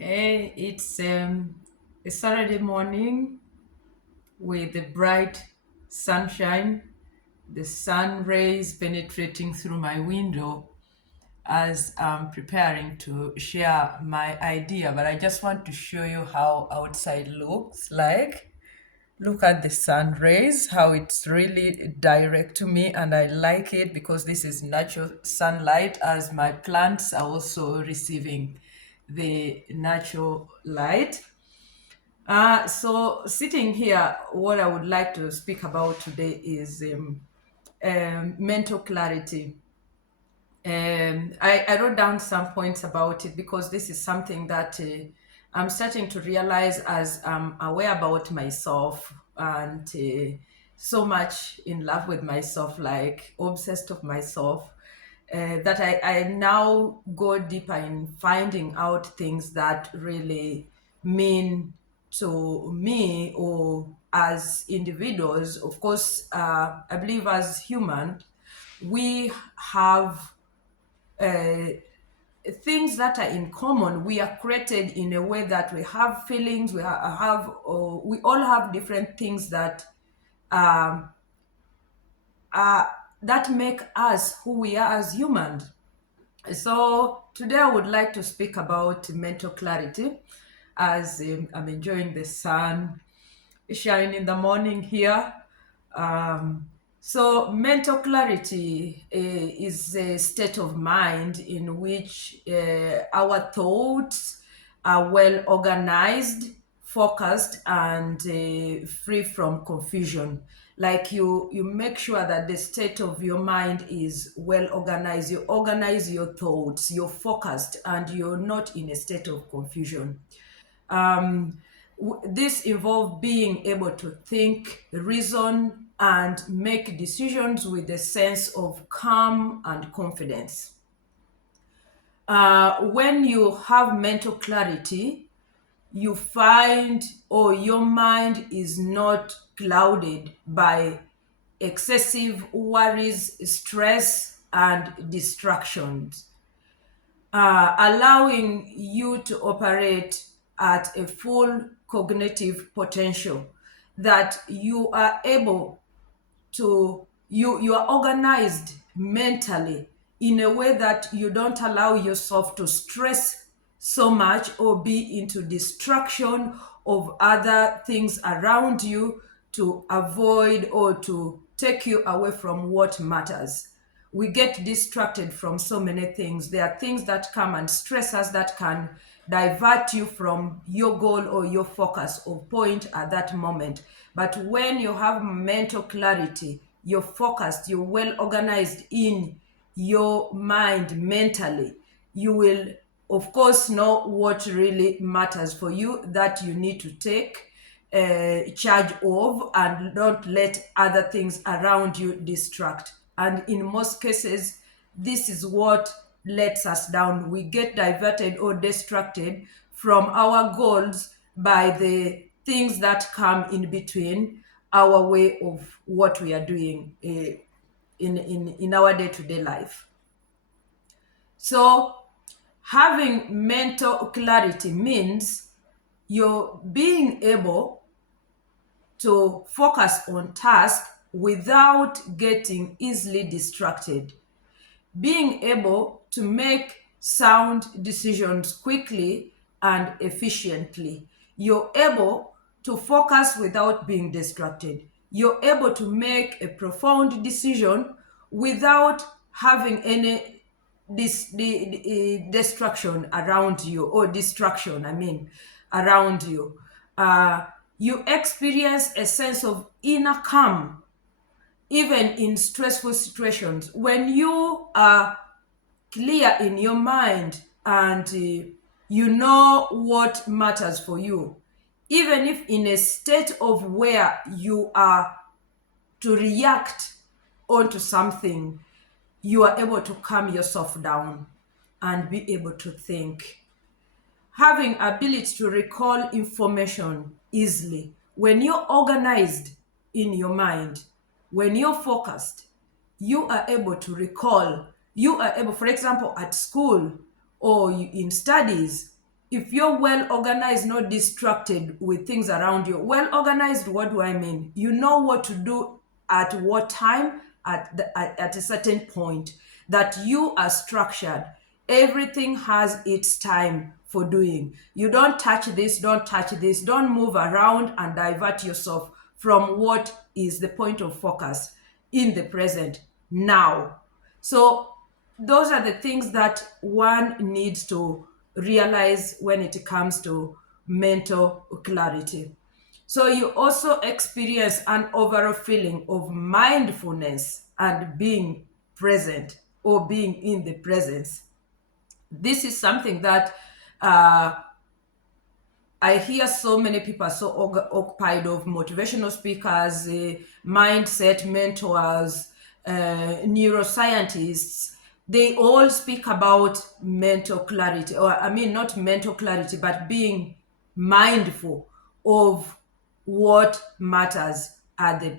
Hey, it's a Saturday morning with the bright sunshine, the sun rays penetrating through my window as I'm preparing to share my idea. But I just want to show you how outside looks like. Look at the sun rays, how it's really direct to me, and I like it because this is natural sunlight, as my plants are also receiving the natural light. So sitting here, what I would like to speak about today is mental clarity. I wrote down some points about it because this is something that I'm starting to realize as I'm aware about myself and so much in love with myself, like obsessed of myself, that I now go deeper in finding out things that really mean to me or as individuals. Of course, I believe as human, we have uh, things that are in common. We are created in a way that we have feelings, we all have different things um, uh, that make us who we are as humans. So today I would like to speak about mental clarity, as I'm enjoying the sun shine in the morning here. Um, so, mental clarity is a state of mind in which our thoughts are well organized, focused, and free from confusion. Like you make sure that the state of your mind is well organized. You organize your thoughts, you're focused, and you're not in a state of confusion. Um, this involves being able to think, reason, and make decisions with a sense of calm and confidence. When you have mental clarity, you find or your mind is not clouded by excessive worries, stress, and distractions, allowing you to operate at a full cognitive potential, that you are able to you are organized mentally in a way that you don't allow yourself to stress so much or be into distraction of other things around you to avoid or to take you away from what matters. We get distracted from so many things. There are things that come and stress us that can divert you from your goal or your focus or point at that moment. But when you have mental clarity, you're focused, you're well organized in your mind mentally, you will, of course, know what really matters for you that you need to take charge of, and don't let other things around you distract. And in most cases, this is what lets us down. We get diverted or distracted from our goals by the things that come in between our way of what we are doing in our day-to-day life. So having mental clarity means you're being able to focus on tasks without getting easily distracted, being able to make sound decisions quickly and efficiently. You're able to focus without being distracted. You're able to make a profound decision without having any distraction around you, or distraction, I mean, around you. You experience a sense of inner calm even in stressful situations. When you are clear in your mind and you know what matters for you, even if in a state of where you are to react onto something, you are able to calm yourself down and be able to think. Having ability to recall information easily. When you're organized in your mind, when you're focused, you are able to recall. You are able, for example, at school or in studies, if you're well organized, not distracted with things around you. Well organized, what do I mean? You know what to do at what time, at a certain point, that you are structured. Everything has its time for doing. You don't touch this, don't touch this, don't move around and divert yourself from what is the point of focus in the present now. So those are the things that one needs to realize when it comes to mental clarity. So you also experience an overall feeling of mindfulness and being present, or being in the presence. This is something that uh, I hear so many people are so occupied of motivational speakers, mindset mentors, neuroscientists. They all speak about mental clarity, or I mean, not mental clarity, but being mindful of what matters at the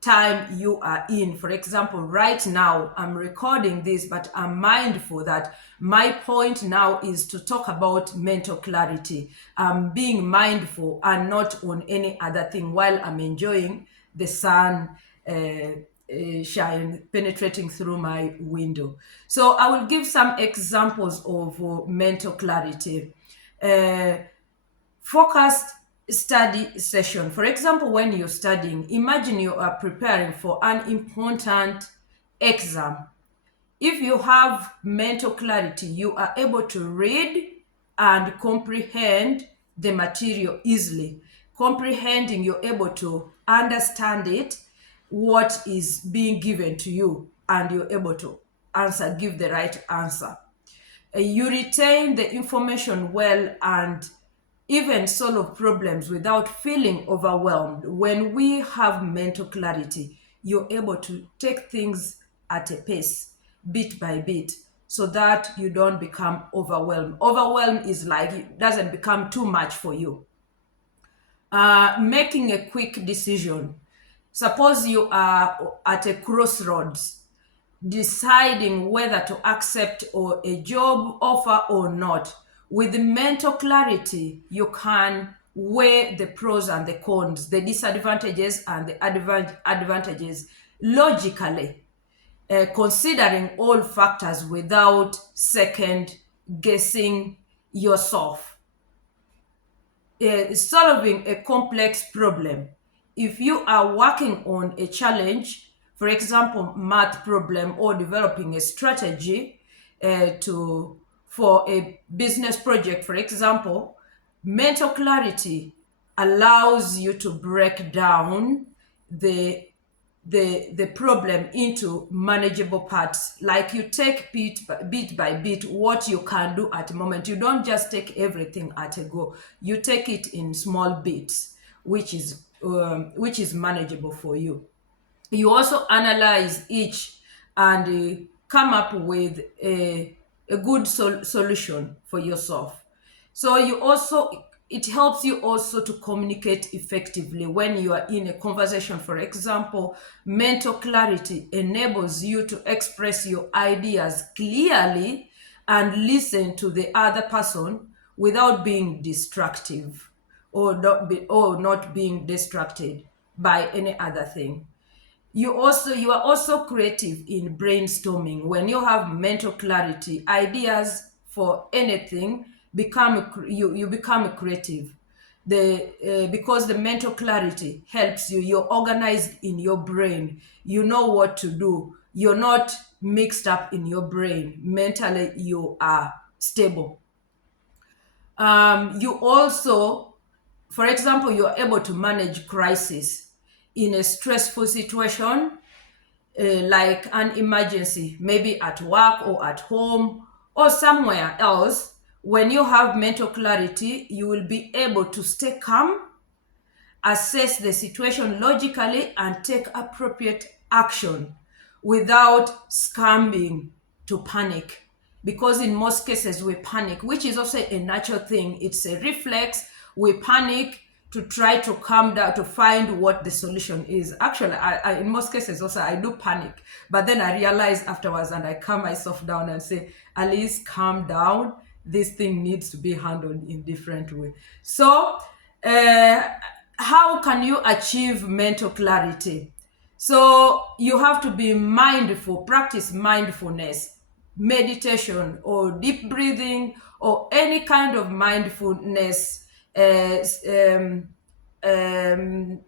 time you are in. For example, right now I'm recording this, but I'm mindful that my point now is to talk about mental clarity. I'm being mindful and not on any other thing while I'm enjoying the sun shine penetrating through my window. So I will give some examples of mental clarity. Focused study session. For example, when you're studying, imagine you are preparing for an important exam. If you have mental clarity, you are able to read and comprehend the material easily. Comprehending, you're able to understand it, what is being given to you, and you're able to give the right answer. You retain the information well and even solve problems without feeling overwhelmed. When we have mental clarity, you're able to take things at a pace, bit by bit, so that you don't become overwhelmed. Overwhelmed is like it doesn't become too much for you. Making a quick decision. Suppose you are at a crossroads, deciding whether to accept or a job offer or not. With mental clarity, you can weigh the pros and the cons, the disadvantages and the advantages logically, considering all factors without second guessing yourself. Solving a complex problem. If you are working on a challenge, for example, math problem, or developing a strategy for a business project, for example, mental clarity allows you to break down the the problem into manageable parts. Like you take bit by bit what you can do at the moment. You don't just take everything at a go. You take it in small bits, which is manageable for you. You also analyze each and come up with a good solution for yourself. So it helps you also to communicate effectively when you are in a conversation. For example, mental clarity enables you to express your ideas clearly and listen to the other person without being destructive, or not being distracted by any other thing. You are also creative in brainstorming. When you have mental clarity, ideas for anything you become creative. The Because the mental clarity helps you, you're organized in your brain, you know what to do, you're not mixed up in your brain. Mentally, you are stable. You also, for example, you're able to manage crisis in a stressful situation, like an emergency, maybe at work or at home or somewhere else. When you have mental clarity, you will be able to stay calm, assess the situation logically, and take appropriate action without succumbing to panic. Because in most cases, we panic, which is also a natural thing. It's a reflex. We panic to try to calm down, to find what the solution is. Actually, in most cases also, I do panic. But then I realize afterwards and I calm myself down and say, at least calm down. this thing needs to be handled in different way. So uh, how can you achieve mental clarity? So you have to be mindful, practice mindfulness, meditation, or deep breathing, or any kind of mindfulness uh, um, um,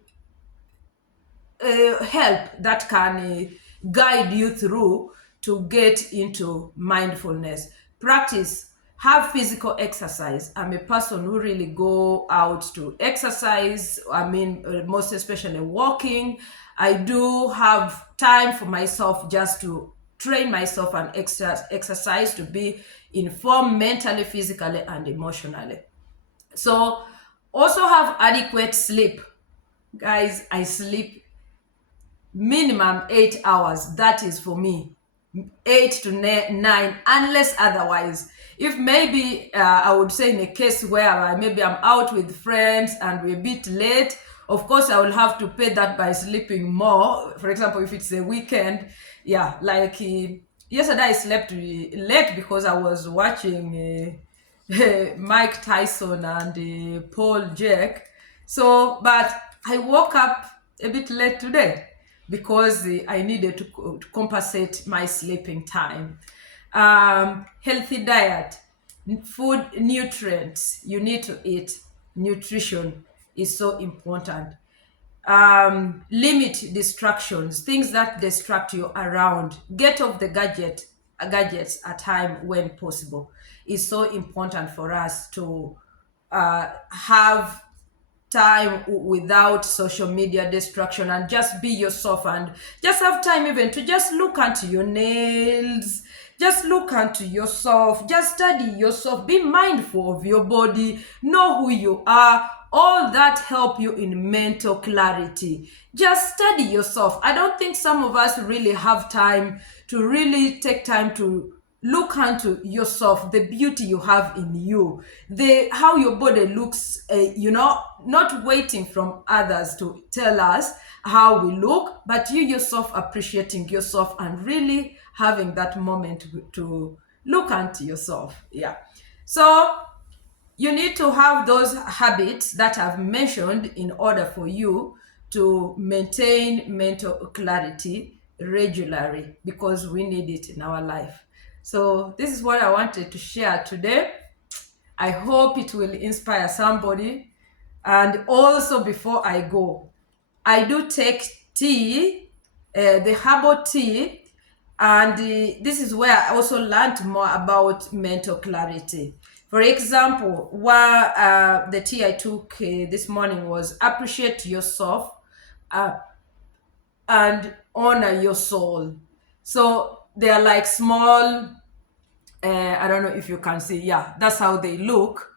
help that can guide you through to get into mindfulness. Practice, have physical exercise. I'm a person who really go out to exercise. I mean, most especially walking. I do have time for myself just to train myself and exercise to be informed mentally, physically, and emotionally. So also have adequate sleep. Guys, I sleep minimum 8 hours. That is for me, 8 to 9, unless otherwise. If maybe I would say in a case where maybe I'm out with friends and we're a bit late, of course I will have to pay that by sleeping more. For example, if it's a weekend, yeah, like yesterday I slept late because I was watching Mike Tyson and Paul Jack. So, but I woke up a bit late today because I needed to compensate my sleeping time. Healthy diet, food, nutrients you need to eat. Nutrition is so important. Limit distractions, things that distract you around. Get off the gadgets at time when possible. It's so important for us to have time without social media distraction and just be yourself and just have time even to just look into your nails, just look into yourself, just study yourself, be mindful of your body, know who you are. All that help you in mental clarity. Just study yourself. I don't think some of us really have time to really take time to look into yourself, the beauty you have in you, the how your body looks, not waiting from others to tell us how we look, but you yourself appreciating yourself and really having that moment to look into yourself. Yeah. So you need to have those habits that I've mentioned in order for you to maintain mental clarity regularly, because we need it in our life. So this is what I wanted to share today. I hope it will inspire somebody. And also, before I go, I do take tea, the herbal tea, and this is where I also learned more about mental clarity. For example, the tea I took this morning was appreciate yourself uh, and honor your soul. So they are like small, I don't know if you can see. Yeah, that's how they look.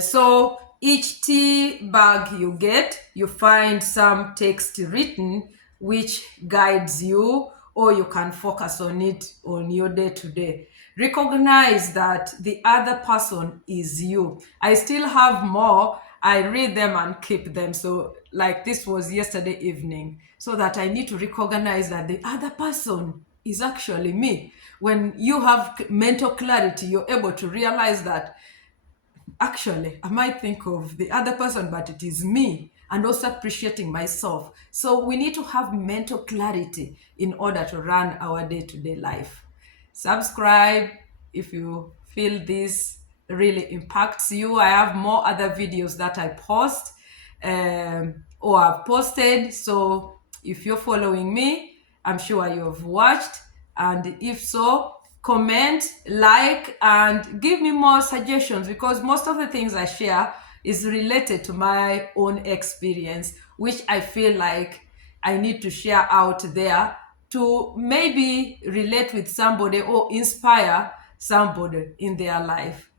So each tea bag you get, you find some text written which guides you, or you can focus on it on your day to day. Recognize that the other person is you. I still have more. I read them and keep them. So, like this was yesterday evening, so that I need to recognize that the other person is actually me. When you have mental clarity, you're able to realize that actually I might think of the other person, but it is me, and also appreciating myself. So we need to have mental clarity in order to run our day-to-day life. Subscribe if you feel this really impacts you. I have more other videos that I post or I've posted. So if you're following me, I'm sure you have watched. And if so, comment, like, and give me more suggestions, because most of the things I share is related to my own experience, which I feel like I need to share out there to maybe relate with somebody or inspire somebody in their life.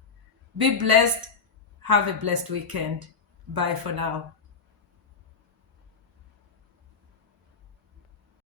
Be blessed. Have a blessed weekend. Bye for now.